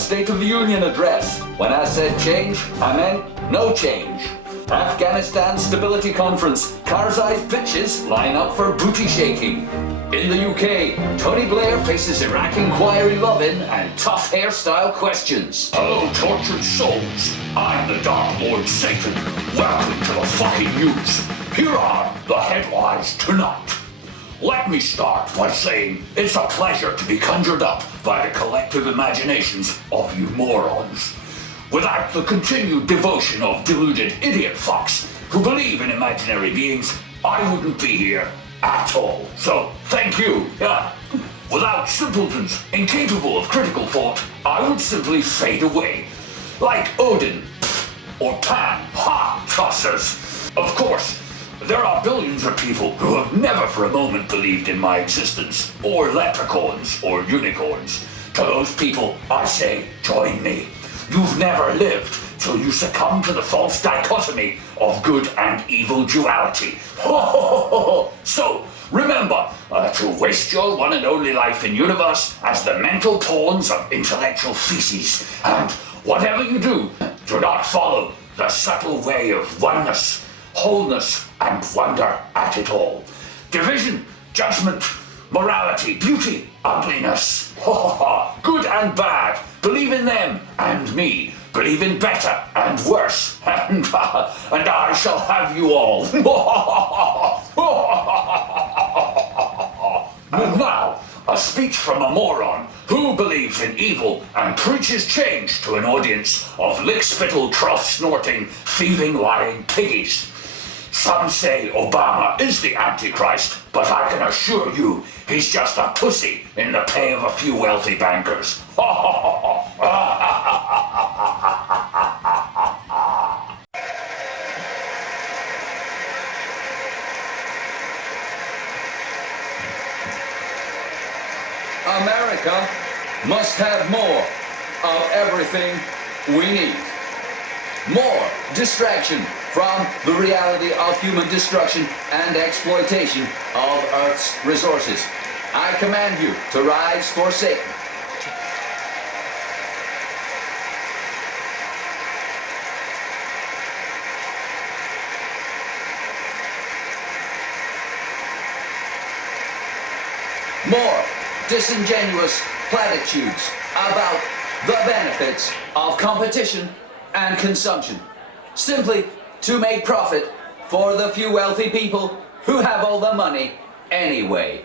State of the Union address. When I said change, I meant no change. Afghanistan Stability Conference. Karzai's bitches line up for booty shaking. In the UK, Tony Blair faces Iraq inquiry loving and tough hairstyle questions. Hello, tortured souls. I'm the Dark Lord Satan. Welcome to the fucking news. Here are the headlines tonight. Let me start by saying it's a pleasure to be conjured up by the collective imaginations of you morons. Without the continued devotion of deluded idiot fucks who believe in imaginary beings, I wouldn't be here at all. So, thank you. Without simpletons incapable of critical thought, I would simply fade away. Like Odin or Pan. Ha! Tossers. Of course, there are billions of people who have never for a moment believed in my existence, or leprechauns, or unicorns. To those people, I say, join me. You've never lived till you succumb to the false dichotomy of good and evil duality. So, remember to waste your one and only life in universe as the mental pawns of intellectual feces. And whatever you do, do not follow the subtle way of oneness, wholeness, and wonder at it all. Division, judgment, morality, beauty, ugliness. Good and bad. Believe in them and me. Believe in better and worse. And I shall have you all. And now, a speech from a moron who believes in evil and preaches change to an audience of lick-spittle, trough-snorting, thieving, lying piggies. Some say Obama is the Antichrist, but I can assure you he's just a pussy in the pay of a few wealthy bankers. America must have more of everything we need. More distraction from the reality of human destruction and exploitation of Earth's resources. I command you to rise for Satan. More disingenuous platitudes about the benefits of competition and consumption, simply to make profit for the few wealthy people who have all the money anyway.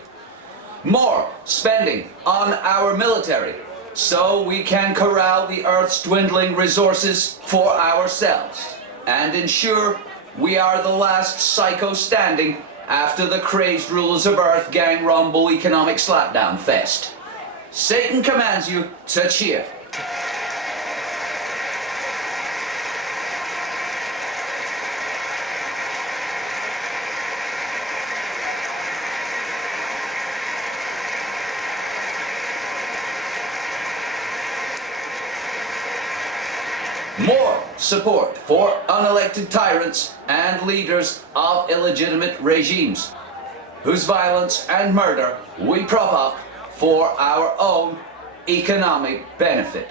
More spending on our military so we can corral the Earth's dwindling resources for ourselves and ensure we are the last psycho standing after the crazed rulers of Earth gang rumble economic slapdown fest. Satan commands you to cheer. More support for unelected tyrants and leaders of illegitimate regimes, whose violence and murder we prop up for our own economic benefit.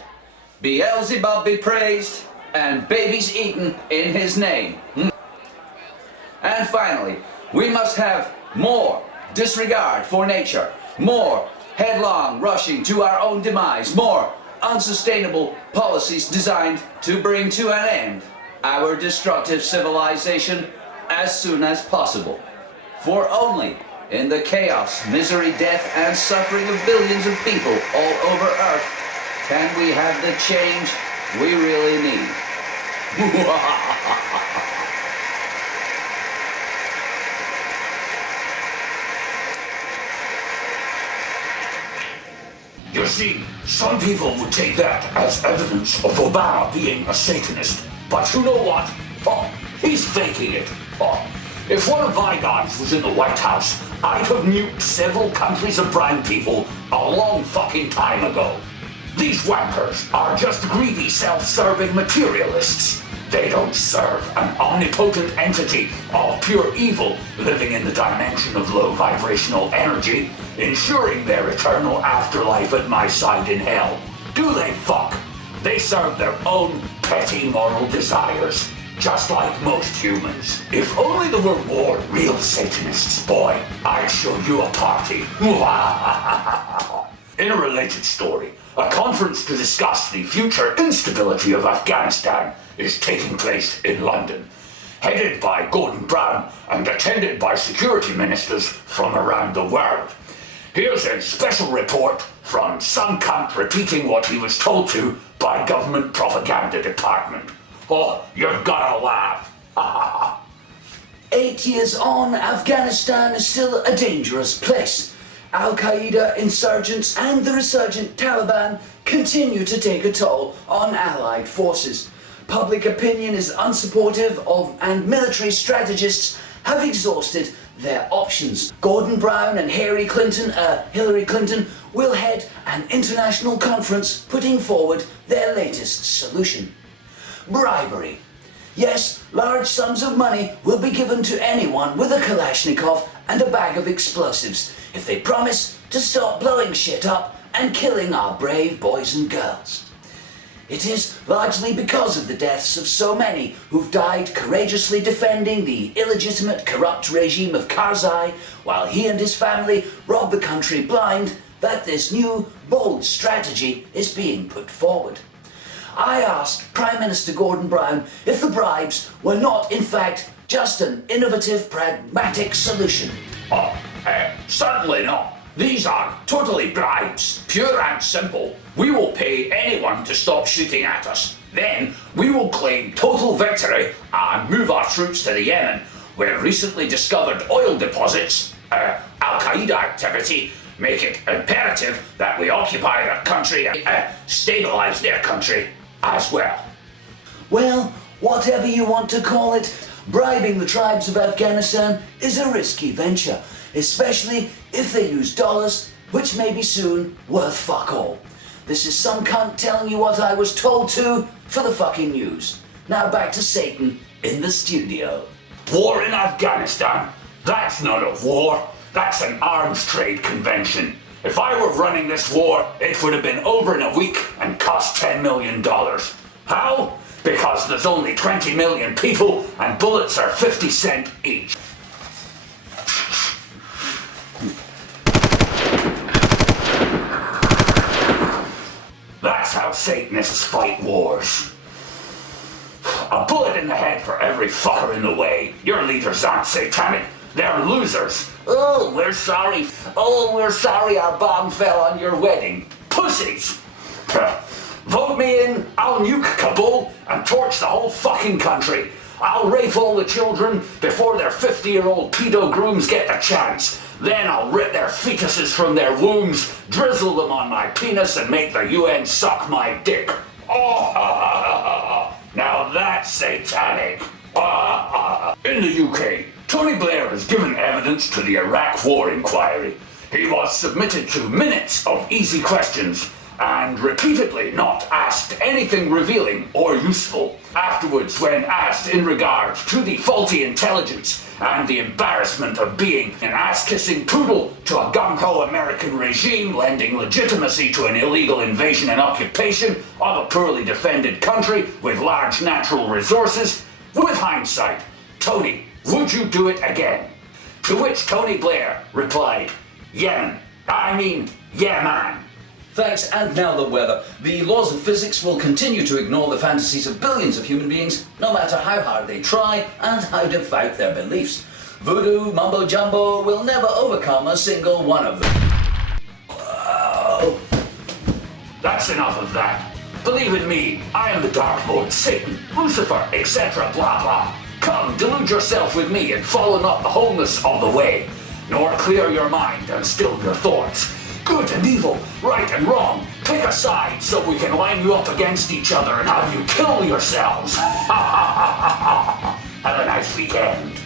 Beelzebub be praised and babies eaten in his name. And finally, we must have more disregard for nature, more headlong rushing to our own demise, more unsustainable policies designed to bring to an end our destructive civilization as soon as possible. For only in the chaos, misery, death, and suffering of billions of people all over Earth can we have the change we really need. You see, some people would take that as evidence of Obama being a Satanist. But you know what? He's faking it. If one of my guys was in the White House, I'd have nuked several countries of brown people a long fucking time ago. These wankers are just greedy, self-serving materialists. They don't serve an omnipotent entity of pure evil living in the dimension of low vibrational energy, ensuring their eternal afterlife at my side in hell. Do they, fuck? They serve their own petty moral desires, just like most humans. If only there were more real Satanists, boy, I'd show you a party. In a related story, a conference to discuss the future instability of Afghanistan is taking place in London, headed by Gordon Brown and attended by security ministers from around the world. Here's a special report from some cunt repeating what he was told to by government propaganda department. Oh, you're gonna laugh. 8 years on, Afghanistan is still a dangerous place. Al-Qaeda insurgents and the resurgent Taliban continue to take a toll on allied forces. Public opinion is unsupportive of, and military strategists have exhausted their options. Gordon Brown and Hillary Clinton will head an international conference putting forward their latest solution. Bribery. Yes, large sums of money will be given to anyone with a Kalashnikov and a bag of explosives if they promise to stop blowing shit up and killing our brave boys and girls. It is largely because of the deaths of so many who've died courageously defending the illegitimate, corrupt regime of Karzai while he and his family rob the country blind that this new, bold strategy is being put forward. I asked Prime Minister Gordon Brown if the bribes were not, in fact, just an innovative, pragmatic solution. Certainly not. These are totally bribes, pure and simple. We will pay anyone to stop shooting at us. Then we will claim total victory and move our troops to the Yemen, where recently discovered oil deposits, Al-Qaeda activity, make it imperative that we occupy their country and stabilize their country as well. Well, whatever you want to call it, bribing the tribes of Afghanistan is a risky venture, especially if they use dollars, which may be soon worth fuck all. This is some cunt telling you what I was told to for the fucking news. Now back to Satan in the studio. War in Afghanistan? That's not a war. That's an arms trade convention. If I were running this war, it would have been over in a week and cost $10 million. How? Because there's only 20 million people and bullets are 50 cents each. That's how Satanists fight wars. A bullet in the head for every fucker in the way. Your leaders aren't satanic, they're losers. Oh, we're sorry. Oh, we're sorry our bomb fell on your wedding. Pussies! Vote me in, I'll nuke Kabul and torch the whole fucking country. I'll rape all the children before their 50-year-old pedo grooms get a chance. Then I'll rip their fetuses from their wombs, drizzle them on my penis, and make the UN suck my dick. Oh, now that's satanic. In the UK, Tony Blair has given evidence to the Iraq War inquiry. He was submitted to minutes of easy questions and repeatedly not asked anything revealing or useful. Afterwards, when asked in regard to the faulty intelligence and the embarrassment of being an ass-kissing poodle to a gung-ho American regime lending legitimacy to an illegal invasion and occupation of a poorly defended country with large natural resources, with hindsight, Tony, would you do it again? To which Tony Blair replied, yeah man. Thanks, and now the weather. The laws of physics will continue to ignore the fantasies of billions of human beings, no matter how hard they try and how devout their beliefs. Voodoo, mumbo-jumbo will never overcome a single one of them. Whoa. That's enough of that. Believe in me, I am the Dark Lord, Satan, Lucifer, etc. blah blah. Come, delude yourself with me and follow not the wholeness of the way, nor clear your mind and still your thoughts. Good and evil, right and wrong, pick a side so we can line you up against each other and have you kill yourselves. Have a nice weekend.